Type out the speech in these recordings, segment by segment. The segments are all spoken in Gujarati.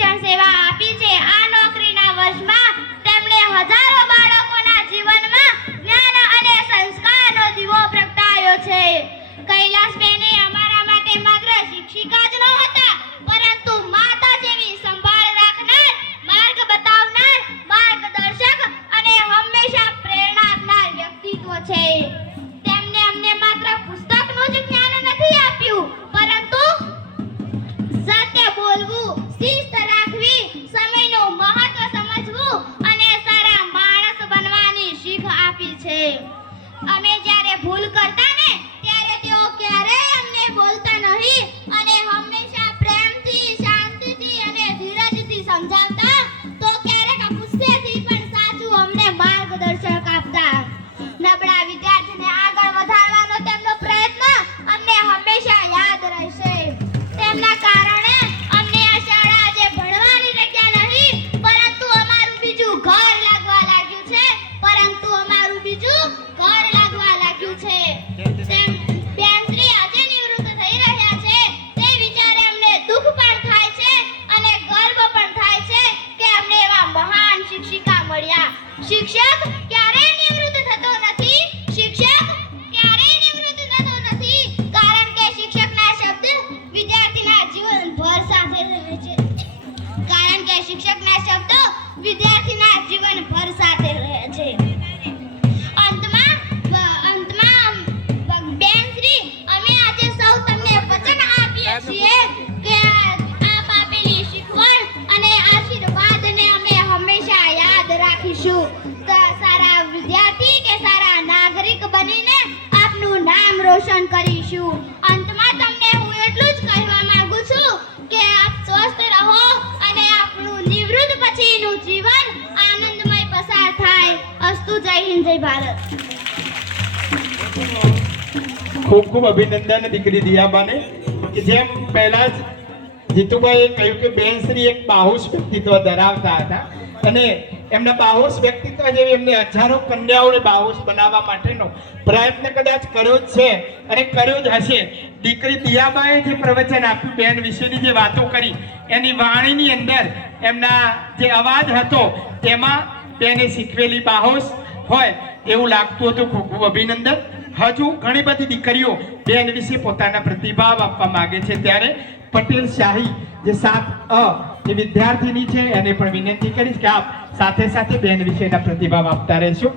શિક્ષણ સેવા આપી છે. આ નોકરીના વર્ષમાં તેમણે હજારો બાળકોના જીવનમાં જ્ઞાન અને સંસ્કારનો દીવો પ્રગટાવ્યો છે. કૈલાસબેને અમારા માટે માત્ર શિક્ષિકા જ નહોતા, પરંતુ માતા જેવી સંભાળ રાખનાર, માર્ગ બતાવનાર, માર્ગદર્શક અને હંમેશા પ્રેરણા આપનાર વ્યક્તિત્વ છે. તેમને અમને માત્ર પુસ્તકનું જ જ્ઞાન નથી આપ્યું, પરંતુ સત્ય બોલવું, શિસ્ત રાખવી, સમયનું મહત્વ સમજવું અને સારા માણસ બનવાની શીખ આપી છે. અમે જ્યારે ભૂલ કરતા ને ત્યારે તેઓ ક્યારેય અમને બોલતા નહીં અને હંમેશા પ્રેમથી, શાંતિથી અને ધીરજથી સમજાવતા, તો ક્યારેક ગુસ્સેથી પણ સાચું અમને માર્ગદર્શન આપતા. નબળા વિદ્યાર્થીને આગળ વધારવાનો તેમનો પ્રયત્ન અમને હંમેશા યાદ રહેશે. તેમના કારણે અમને આ શાળા આજે ભણવાની જગ્યા નહીં, પરંતુ અમારું બીજું ઘર લાગવા લાગ્યું છે. બેનશ્રી આજે નિવૃત્ત થઈ રહ્યા છે, તે વિચારે અમને દુઃખ પણ થાય છે અને ગર્વ પણ થાય છે કે અમને એવા મહાન શિક્ષિકા મળ્યા. શિક્ષક ક્યારેય નિવૃત્ત થતો નથી. કારણ કે શિક્ષકના શબ્દ વિદ્યાર્થીના જીવનભર સાથે રહે છે. અંતમાં બેનશ્રી, અમે આજે સૌ તમને વચન આપીએ છીએ કે આપ આપેલી શીખવણ અને આશીર્વાદને અમે હંમેશા યાદ રાખીશું. સારા વિદ્યાર્થી કે સારા નાગરિક બનીને આપનું નામ રોશન કરીશું. અંતમાં તમને હું એટલું જ કહેવા માંગુ છું કે આપ સ્વસ્થ રહો અને આપણું નિવૃત્ત પછીનું જીવન આનંદમય પસાર થાય. અસ્તુ. જય હિન્દ, જય ભારત. ખૂબ ખૂબ અભિનંદન દીકરી દિયાબાને. કે જેમ પહેલા જ જીતુભાઈએ કહ્યું કે બેનશ્રી એક બાહુશ વ્યક્તિત્વ ધરાવતા હતા અને એમના બાહુશ વ્યક્તિત્વ જેવી એમને હજારો કન્યાઓને બાહુશ બનાવવા માટેનો પ્રયત્ન કદાચ કર્યો જ છે અને કર્યો જ હશે. દીકરી દિયાબાએ જે પ્રવચન આપ્યું, બેન વિશેની જે વાતો કરી, એની વાણીની અંદર એમના જે અવાજ હતો તેમાં બેને શીખવેલી બાહોશ હોય એવું લાગતું હતું. ખૂબ ખૂબ અભિનંદન. હજુ ઘણી બધી દીકરીઓ બેન વિશે પોતાના પ્રતિભાવ આપવા માંગે છે, ત્યારે પટેલ શાહી જે 7A જે વિદ્યાર્થીની છે એને પણ વિનંતી કરીશ કે આપ સાથે સાથે બેન વિશેના પ્રતિભાવ આપતા રહેશો.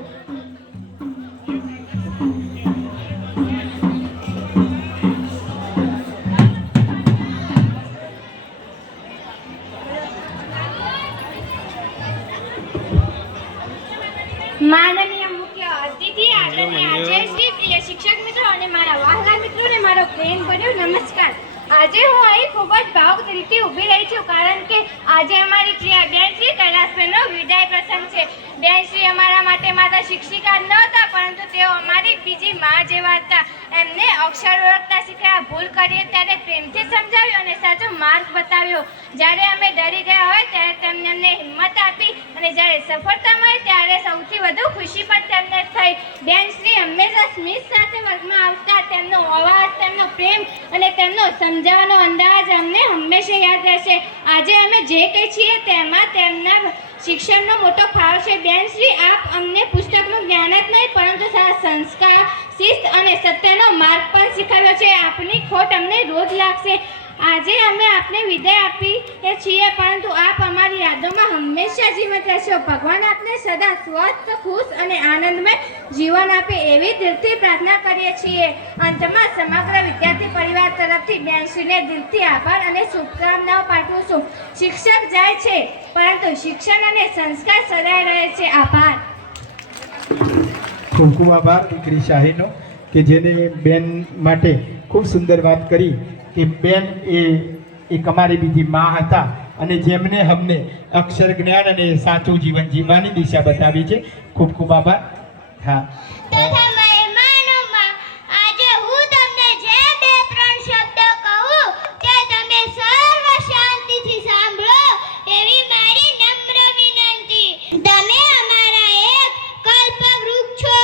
માનનીય મુખ્ય અતિથિ, આદરણીય આચાર્યશ્રી, પ્રિય શિક્ષક મિત્રો અને મારા વહાલા મિત્રોને મારો પ્રેમભર્યો નમસ્કાર. આજે હું અહીં ખૂબ જ ભાવુક દિલથી ઊભી રહી છું, કારણ કે આજે અમારી પ્રિય બેનશ્રી કૈલાસબેનનો વિદાય પ્રસંગ છે. બેનશ્રી અમારા માટે માત્ર શિક્ષિકા ન હતા, પરંતુ તેઓ અમારી બીજી મા જેવા હતા. એમને અક્ષર ઓળખતા શીખ્યા, ભૂલ કરીએ ત્યારે પ્રેમથી સમજાવ્યો અને સાચો માર્ગ બતાવ્યો. જ્યારે અમે ડરી ગયા હોય ત્યારે તેમને અમને હિંમત આપી અને જ્યારે સફળતા મળી ત્યારે સૌથી વધુ ખુશી પણ તેમને થઈ. બેનશ્રી હંમેશા સ્મિત સાથે વર્ગમાં આવતા. તેમનો અવાજ, તેમનો પ્રેમ અને તેમનો સમજાવવાનો અંદાજ અમને હંમેશા યાદ રહેશે. આજે અમે જે કંઈ છીએ તેમાં તેમના શિક્ષણનો મોટો ફાળો છે. બેનશ્રી, આપ અમને પુસ્તકનું જ્ઞાન જ નહીં, પરંતુ સારા સંસ્કાર, શિસ્ત અને સત્યનો માર્ગ પણ શીખવ્યો છે. આપની ખોટ અમને રોજ લાગશે. આજે અમે આપને વિદાય આપીએ છીએ, પરંતુ આપ અમારી યાદોમાં હંમેશા જીવંત રહેશો. ભગવાન આપને સદા સ્વસ્થ, ખુશ અને આનંદમય જીવન આપે એવી દિલથી પ્રાર્થના કરીએ છીએ. અંતમાં સમગ્ર વિદ્યાર્થી પરિવાર તરફથી બેનશ્રીને દિલથી આભાર અને શુભકામનાઓ પાઠવું છું. શિક્ષક જાય છે, પરંતુ શિક્ષણ અને સંસ્કાર સદાય રહે છે. આભાર. ખૂબ ખૂબ આભાર દીકરી શાહીનો, કે જેને બેન માટે ખૂબ સુંદર વાત કરી કે બેન એ એક અમારી બીજી મા હતા અને જેમને અમને અક્ષર જ્ઞાન અને સાચું જીવન જીવવાની દિશા બતાવી છે. ખૂબ ખૂબ આભાર. હા, આજે હું તમને જે 2-3 શબ્દ કહું તે તમે સર્વ શાંતિથી સાંભળો એવી મારી નમ્ર વિનંતી. તમે અમારા એક કલ્પવૃક્ષ છો,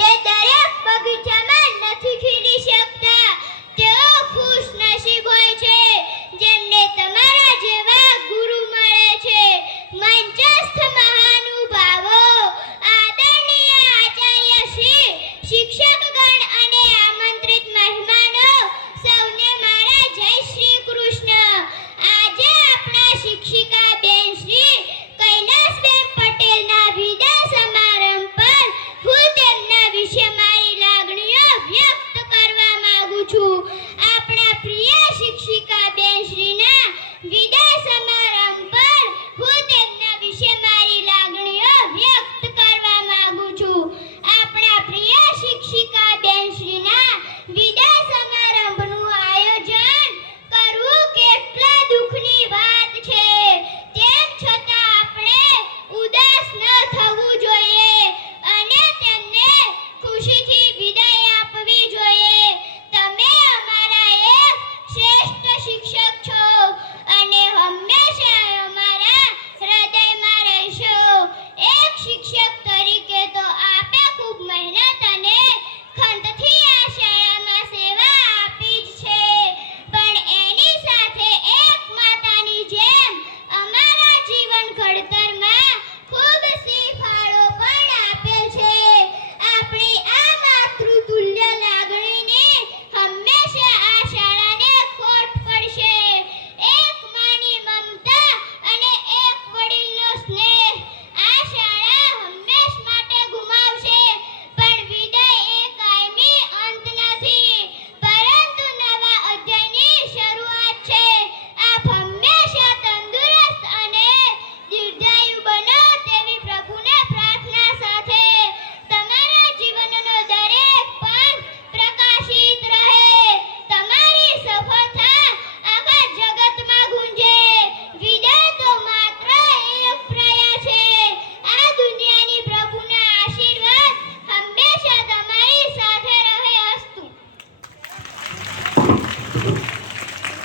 જે દરેક બગીચામાં નથી ખીલી શકતા. તેઓ ખુશ નસીબ હોય છે જેમને તમારા જેવા ગુરુ મળે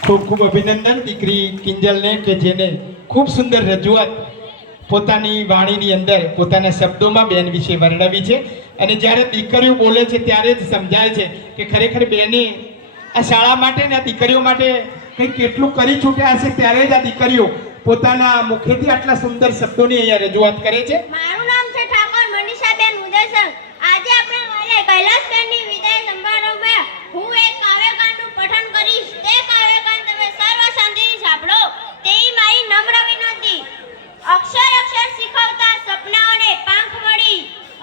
ખૂબ ખૂબ અભિનંદન દીકરી કિંજલને કે જેને ખૂબ સુંદર રજૂઆત પોતાની વાણીની અંદર પોતાના શબ્દોમાં બેન વિશે વર્ણવી છે. અને જ્યારે દીકરીઓ બોલે છે ત્યારે જ સમજાય છે કે ખરેખર બેને આ શાળા માટે ને આ દીકરીઓ માટે કંઈક કેટલું કરી ચૂક્યા હશે, ત્યારે જ આ દીકરીઓ પોતાના મુખેથી આટલા સુંદર શબ્દોની અહીંયા રજૂઆત કરે છે. મારું નામ છે ઠાકોર મનીષાબેન ઉદયસર. આજે આપણે વાલે કૈલાસબેનની વિદાય સમારોહમાં હું એક કાવ્યગાનનું પઠન કરીશ. તે કાવ્યગાન તમે સર્વ શાંતિથી સાંભળો તેવી મારી નમ્ર વિનંતી. અક્ષર અક્ષર શીખવતા સપનાઓને પાંખ મળી,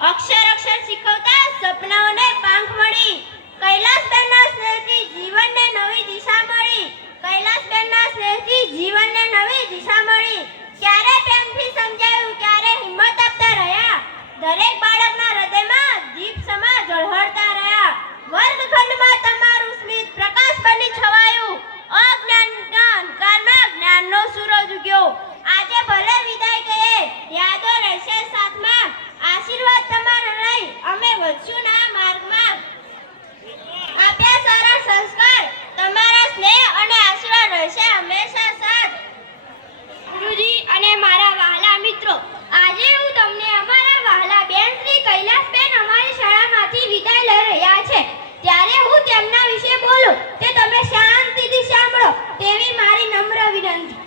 અક્ષર અક્ષર શીખવતા સપનાઓને પાંખ મળી. કૈલાસબેનના સ્નેહથી જીવનને નવી દિશા મળી, કૈલાસબેનના સ્નેહથી જીવનને નવી દિશા મળી. ક્યારે પ્રેમથી સમજાયું, ક્યારે હિંમત આપતા રહ્યા, દરેક બાળકના હૃદયમાં દીપ સમા ઝળહળતા રહ્યા. વર્ગખંડમાં તમારું સ્મિત પ્રકાશ બની છવાયું, અજ્ઞાનના અંધકારમાં જ્ઞાનનો સૂરજ ઉગ્યો. આજે ભલે વિદાય કહીએ, યાદો રહેશે સાથમાં, આશીર્વાદ તમારા લઈ અમે વધશું ના માર્ગમાં. આપ્યા સારા સંસ્કાર, તમારા સ્નેહ અને આશીર્વાદ રહેશે હંમેશા સાથ. ગુરુજી અને મારા વહાલા મિત્રો, આજે હું તમને અમારા વહાલા બેન શ્રી કૈલાસબેન અમારી શાળામાંથી વિદાય લઈ રહ્યા છે, ત્યારે હું તેમના વિશે બોલું તે તમે શાંતિથી સાંભળો તેવી મારી નમ્ર વિનંતી.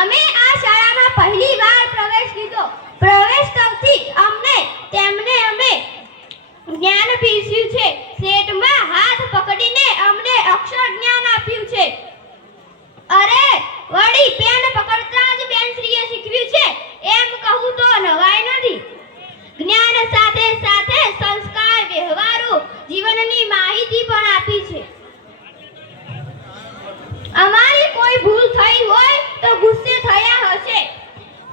અમે આ શાળામાં પહેલી વાર પ્રવેશ લીધો. પ્રવેશ તકથી તેમને અમે જ્ઞાન પીરસ્યું છે. સેટમાં હાથ પકડીને અમને અક્ષર જ્ઞાન આપ્યું છે. અરે વળી પેન પકડતા જ બેનશ્રીએ શીખવ્યું છે એમ કહું તો નવાઈ નથી. જ્ઞાન સાથે સાથે સંસ્કાર, વ્યવહારો, જીવનની માહિતી પણ આપી છે. અમારી કોઈ ભૂલ થઈ હોય તો ગુસ્સે થયા હશે,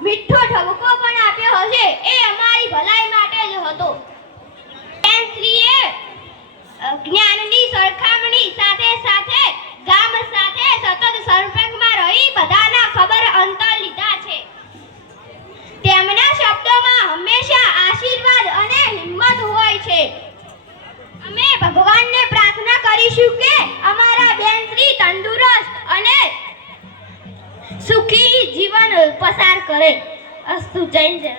મીઠો ઠપકો પણ આપ્યો હશે, એ અમારી ભલાઈ માટે જ હતો. બેનશ્રીએ જ્ઞાનની સરખામણી સાથે સાથે ગામ સાથે સતત સંપર્કમાં રહી બધાના ખબર અંતર લીધા છે. તેમના શબ્દોમાં હંમેશા આશીર્વાદ અને હિંમત હોય છે. અમે ભગવાનને પ્રાર્થના કરીશું કે અમારા બેનશ્રી તંદુરસ્ત અને સુખી જીવન પસાર કરે. અસ્તુ. જય જય.